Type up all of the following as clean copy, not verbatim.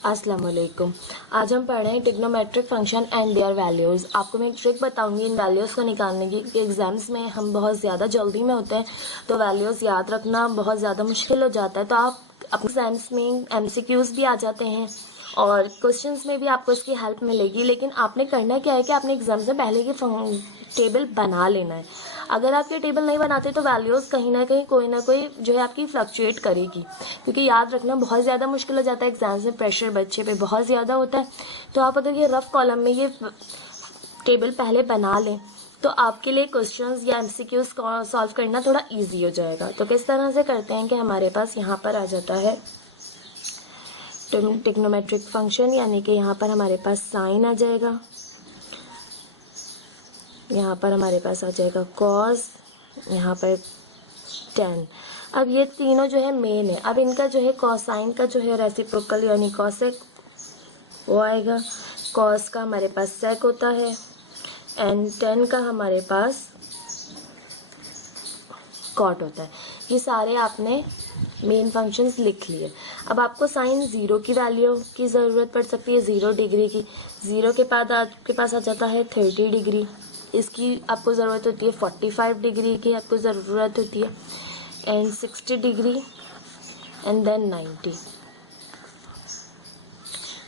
अस्सलाम वालेकुम। आज हम पढ़ रहे हैं trigonometric function and their values. आपको मैं एक ट्रिक बताऊंगी इन वैल्यूज़ को निकालने की, क्योंकि एग्जाम्स में हम बहुत ज़्यादा जल्दी में होते हैं तो वैल्यूज़ याद रखना बहुत ज़्यादा मुश्किल हो जाता है। तो आप अपने एग्जाम्स में MCQs भी आ जाते हैं और क्वेश्चंस में भी आपको इसकी हेल्प मिलेगी। लेकिन आपने करना क्या है कि आपने एग्जाम से पहले की टेबल बना लेना है। अगर आप ये टेबल नहीं बनाते तो वैल्यूज़ कहीं ना कहीं कोई ना कोई जो है आपकी फ्लक्चुएट करेगी, क्योंकि याद रखना बहुत ज़्यादा मुश्किल हो जाता है। एग्जाम्स में प्रेशर बच्चे पे बहुत ज़्यादा होता है। तो आप अगर ये रफ कॉलम में ये टेबल पहले बना लें तो आपके लिए क्वेश्चंस या MCQs सॉल्व करना थोड़ा ईजी हो जाएगा। तो किस तरह से करते हैं कि हमारे पास यहाँ पर आ जाता है ट्रिग्नोमेट्रिक फंक्शन, यानी कि यहाँ पर हमारे पास साइन आ जाएगा, यहाँ पर हमारे पास आ जाएगा कॉस, यहाँ पर tan। अब ये तीनों जो है मेन है। अब इनका जो है कॉसाइन का जो है रेसिप्रोकल यानी कॉसेक वो आएगा। कॉस का हमारे पास सेक होता है एंड tan का हमारे पास कॉट होता है। ये सारे आपने मेन फंक्शंस लिख लिए। अब आपको साइन 0 की वैल्यू की ज़रूरत पड़ सकती है, 0 डिग्री की। 0 के बाद आपके पास आ जाता है 30 डिग्री, इसकी आपको ज़रूरत होती है 45 डिग्री की आपको ज़रूरत होती है, एंड 60 डिग्री एंड देन 90।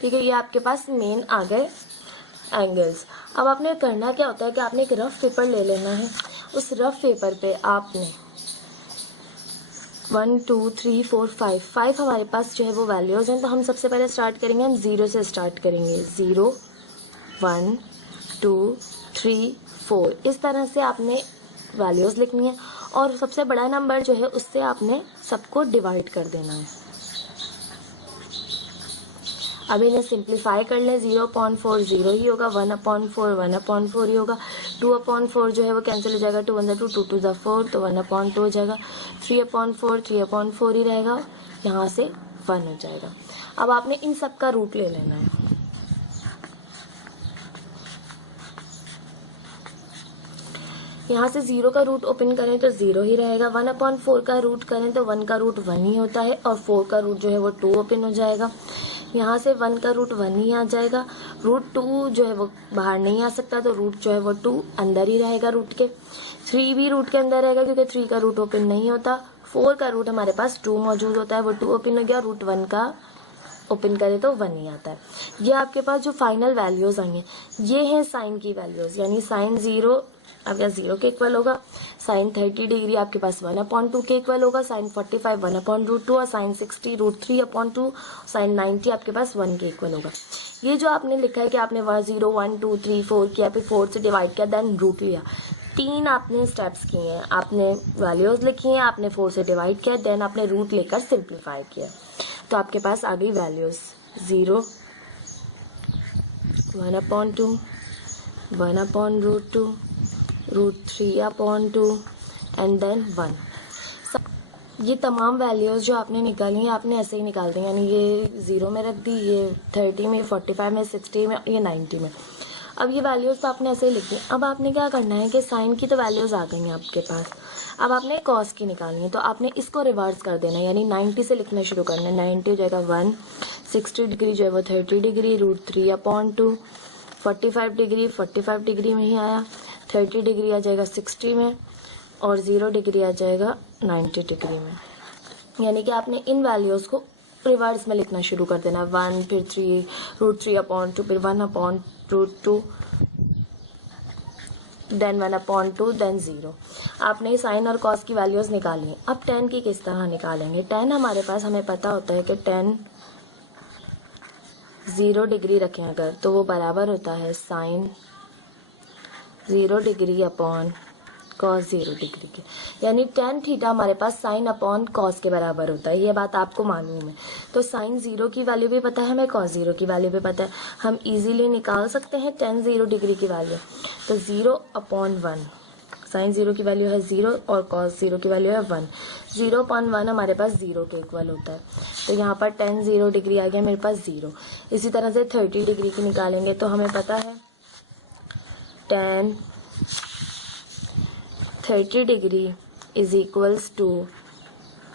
ठीक है, ये आपके पास मेन आ गए एंगल्स। अब आपने करना क्या होता है कि आपने एक रफ पेपर ले लेना है। उस रफ पेपर पे आपने 1 2 3 4 5 हमारे पास जो है वो वैल्यूज़ हैं। तो हम सबसे पहले स्टार्ट करेंगे, हम 0 से स्टार्ट करेंगे। 0 1 2 3 4 इस तरह से आपने वैल्यूज़ लिखनी है और सबसे बड़ा नंबर जो है उससे आपने सबको डिवाइड कर देना है। अब इन्हें सिंप्लीफाई कर लें। 0.4 0 ही होगा, 1/4 1/4 ही होगा, 2/4 जो है वो कैंसिल हो जाएगा, 2 1 2 2 2 4 तो 1/2 हो जाएगा, 3/4 3/4 ही रहेगा, यहाँ से 1 हो जाएगा। अब आपने इन सब का रूट ले लेना है। यहाँ से 0 का रूट ओपन करें तो 0 ही रहेगा, 1/4 का रूट करें तो 1 का रूट 1 ही होता है और 4 का रूट जो है वो 2 ओपन हो जाएगा। यहाँ से 1 का रूट 1 ही आ जाएगा, रूट 2 जो है वो बाहर नहीं आ सकता तो रूट जो है वो 2 अंदर ही रहेगा रूट के। 3 भी रूट के अंदर रहेगा क्योंकि 3 का रूट ओपन नहीं होता। 4 का रूट हमारे पास 2 मौजूद होता है, वो 2 ओपन हो गया, रूट 1 का ओपन करें तो 1 ही आता है। ये आपके पास जो फाइनल वैल्यूज आएंगे ये हैं साइन की वैल्यूज, यानी साइन 0 आपके पास 0 के इक्वल होगा, साइन 30 डिग्री आपके पास 1/2 के इक्वल होगा, साइन 45 1/√2 और साइन 60 √3/2, साइन 90 आपके पास 1 के इक्वल होगा। ये जो आपने लिखा है कि आपने 0 1 2 3 4 किया, फिर 4 से डिवाइड किया, देन रूट लिया, 3 आपने स्टेप्स किए हैं। आपने वैल्यूज लिखी हैं, आपने 4 से डिवाइड किया, देन आपने रूट लेकर सिंप्लीफाई किया, तो आपके पास आ गई वैल्यूज 0 1/2 1/√2 √3/2 एंड देन 1। ये तमाम वैल्यूज़ जो आपने निकाली हैं आपने ऐसे ही निकाल दी, यानी ये 0 में रख दी, ये 30 में, 45 में, 60 में, ये 90 में। अब ये वैल्यूज़ तो आपने ऐसे ही लिख दी। अब आपने क्या करना है कि साइन की तो वैल्यूज़ आ गई हैं आपके पास, अब आपने कॉस की निकालनी है, तो आपने इसको रिवर्स कर देना है, यानी 90 से लिखना शुरू करना है। 90 हो जाएगा 1, 60 डिग्री जो है वो 30 डिग्री √3/2, 45 डिग्री 45 डिग्री में ही आया, 30 डिग्री आ जाएगा 60 में और 0 डिग्री आ जाएगा 90 डिग्री में। यानी कि आपने इन वैल्यूज़ को रिवर्स में लिखना शुरू कर देना, 1 फिर 3 √3/2 फिर 1/√2 देन 1/2 देन 0। आपने साइन और कॉस की वैल्यूज़ निकाली। अब tan की किस तरह निकालेंगे। tan हमारे पास हमें पता होता है कि tan 0 डिग्री रखें अगर तो वो बराबर होता है sine 0 degree upon cos 0 degree के, यानी tan थीटा हमारे पास साइन अपॉन कॉस के बराबर होता है। ये बात आपको मालूम है। तो साइन 0 की वैल्यू भी पता है हमें, कॉस 0 की वैल्यू भी पता है, हम इजीली निकाल सकते हैं tan 0 डिग्री की वैल्यू। तो 0/1, साइन 0 की वैल्यू है 0 और कॉस 0 की वैल्यू है 1, 0/1 हमारे पास 0 के इक्वल होता है। तो यहाँ पर tan 0 डिग्री आ गया मेरे पास 0। इसी तरह से 30 डिग्री की निकालेंगे तो हमें पता है tan 30 degree is equals to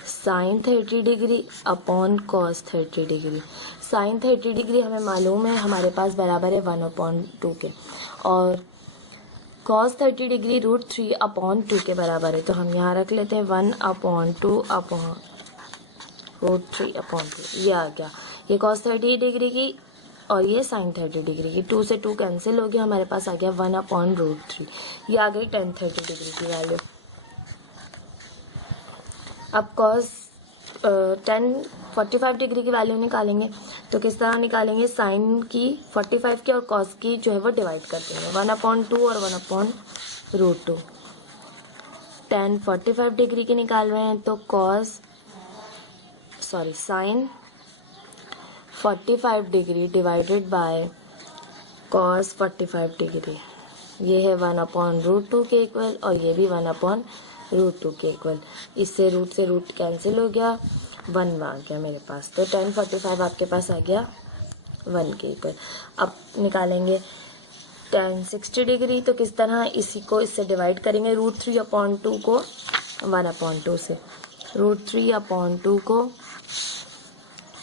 sine 30 degree upon cos 30 degree. Sine 30 degree हमें मालूम है हमारे पास बराबर है 1/2 के, और कॉस 30 डिग्री √3/2 के बराबर है। तो हम यहाँ रख लेते हैं 1/2 अपॉन √3/2। ये आ गया, ये कॉस 30 डिग्री की और ये साइन 30 डिग्री की। 2 से 2 कैंसिल हो गया, हमारे पास आ गया 1/√3। ये आ गई tan 30 डिग्री की वैल्यू। अब कॉस tan 45 डिग्री की वैल्यू निकालेंगे, तो किस तरह निकालेंगे, साइन की 45 की और कॉस की जो है वो डिवाइड कर देंगे, 1/2 और 1/√2। tan 45 डिग्री की निकाल रहे हैं तो sine 45 degree divided by cos 45 degree, ये है 1/√2 के इक्वल, और ये भी 1/√2 के इक्वल। इससे रूट से रूट कैंसिल हो गया, 1 आ गया मेरे पास। तो tan 45 आपके पास आ गया 1 के इक्वल। अब निकालेंगे tan 60 डिग्री, तो किस तरह, इसी को इससे डिवाइड करेंगे, √3/2 को 1/2 से, √3/2 को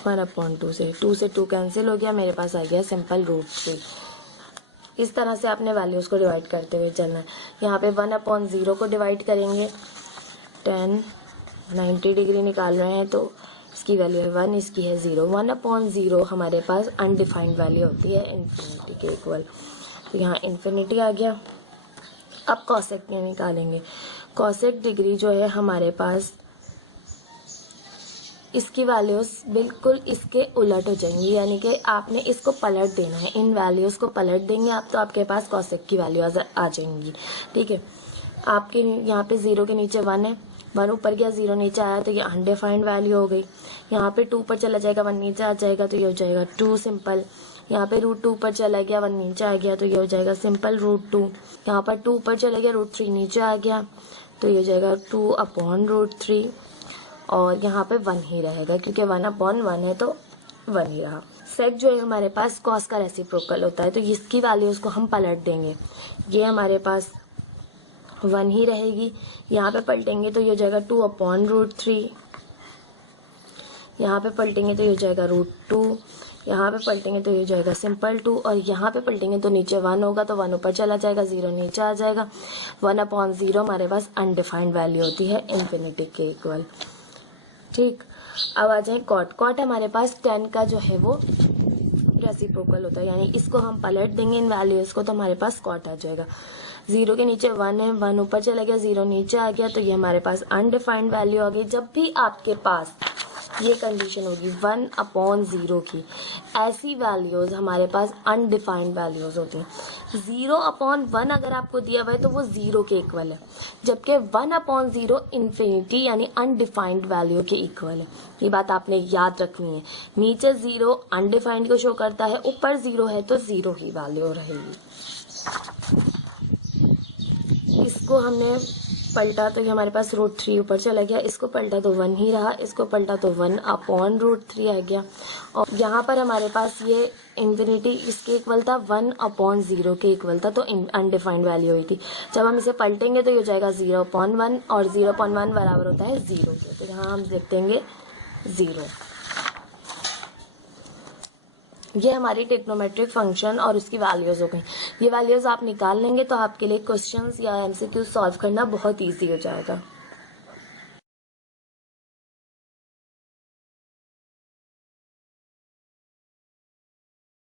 1/2 से, 2 से 2 कैंसिल हो गया, मेरे पास आ गया सिंपल √3। इस तरह से आपने वैल्यूज़ को डिवाइड करते हुए चलना है। यहाँ पे 1/0 को डिवाइड करेंगे, tan 90 डिग्री निकाल रहे हैं तो इसकी वैल्यू है 1, इसकी है 0। 1/0 हमारे पास अनडिफाइंड वैल्यू होती है इन्फिनिटी के इक्वल, तो यहाँ इन्फिनिटी आ गया। अब कॉसेक निकालेंगे। कॉसेक डिग्री जो है हमारे पास, इसकी वैल्यूज़ बिल्कुल इसके उलट हो जाएंगी, यानी कि आपने इसको पलट देना है, इन वैल्यूज़ को पलट देंगे आप, तो आपके पास कॉसेक की वैल्यू आ जाएंगी। ठीक है, आपके यहाँ पे 0 के नीचे 1 है, 1 ऊपर गया 0 नीचे आया, तो ये अनडिफाइंड वैल्यू हो गई। यहाँ पे 2 ऊपर चला जाएगा 1 नीचे आ जाएगा, तो ये हो जाएगा 2 सिंपल। यहाँ पे √2 ऊपर चला गया 1 नीचे आ गया, तो ये हो जाएगा सिंपल √2। यहाँ पर 2 ऊपर चला गया, √3 नीचे आ गया, तो ये हो जाएगा 2/√3, और यहाँ पे 1 ही रहेगा क्योंकि 1/1 है तो 1 ही रहा। सेक जो है हमारे पास कॉस का रेसिप्रोकल होता है, तो इसकी वैल्यूज़ को हम पलट देंगे, ये हमारे पास 1 ही रहेगी। यहाँ पे पलटेंगे तो ये हो जाएगा 2/√3, यहाँ पे पलटेंगे तो ये हो जाएगा √2, यहाँ पे पलटेंगे तो ये हो जाएगा सिंपल 2, और यहाँ पे पलटेंगे तो नीचे 1 होगा, तो 1 ऊपर चला जाएगा, 0 नीचे आ जाएगा। 1/0 हमारे पास अनडिफाइंड वैल्यू होती है इन्फिनिटी के इक्वल। ठीक, अब आ जाए कॉट। कॉट हमारे पास tan का जो है वो रेसिप्रोकल होता है, यानी इसको हम पलट देंगे इन वैल्यूज़ को, तो हमारे पास कॉट आ जाएगा। 0 के नीचे 1 है, 1 ऊपर चला गया, 0 नीचे आ गया, तो ये हमारे पास अनडिफाइंड वैल्यू आ गई। जब भी आपके पास ये कंडीशन होगी 1/0 की, ऐसी वैल्यूज़ हमारे पास अनडिफाइंड वैल्यूज़ होती हैं। 0/1 अगर आपको दिया हुआ है तो वो 0 के इक्वल है, जबकि 1/0 इन्फिनिटी यानी अनडिफाइंड वैल्यू के इक्वल है। ये बात आपने याद रखनी है। नीचे 0 अनडिफाइंड को शो करता है, ऊपर 0 है तो 0 ही वैल्यू रहेगी। इसको हमने पलटा तो ये हमारे पास √3 ऊपर चला गया, इसको पलटा तो 1 ही रहा, इसको पलटा तो 1/√3 आ गया, और यहाँ पर हमारे पास ये इन्फिनिटी इसके इक्वल था, 1/0 के इक्वल था, तो अनडिफाइंड वैल्यू हुई थी। जब हम इसे पलटेंगे तो ये हो जाएगा 0/1, और 0/1 बराबर होता है 0 के, तो यहाँ हम लिख देंगे 0। ये हमारी ट्रिग्नोमेट्रिक फंक्शन और उसकी वैल्यूज़ हो गई। ये वैल्यूज़ आप निकाल लेंगे तो आपके लिए क्वेश्चंस या MCQ सॉल्व करना बहुत ईजी हो जाएगा।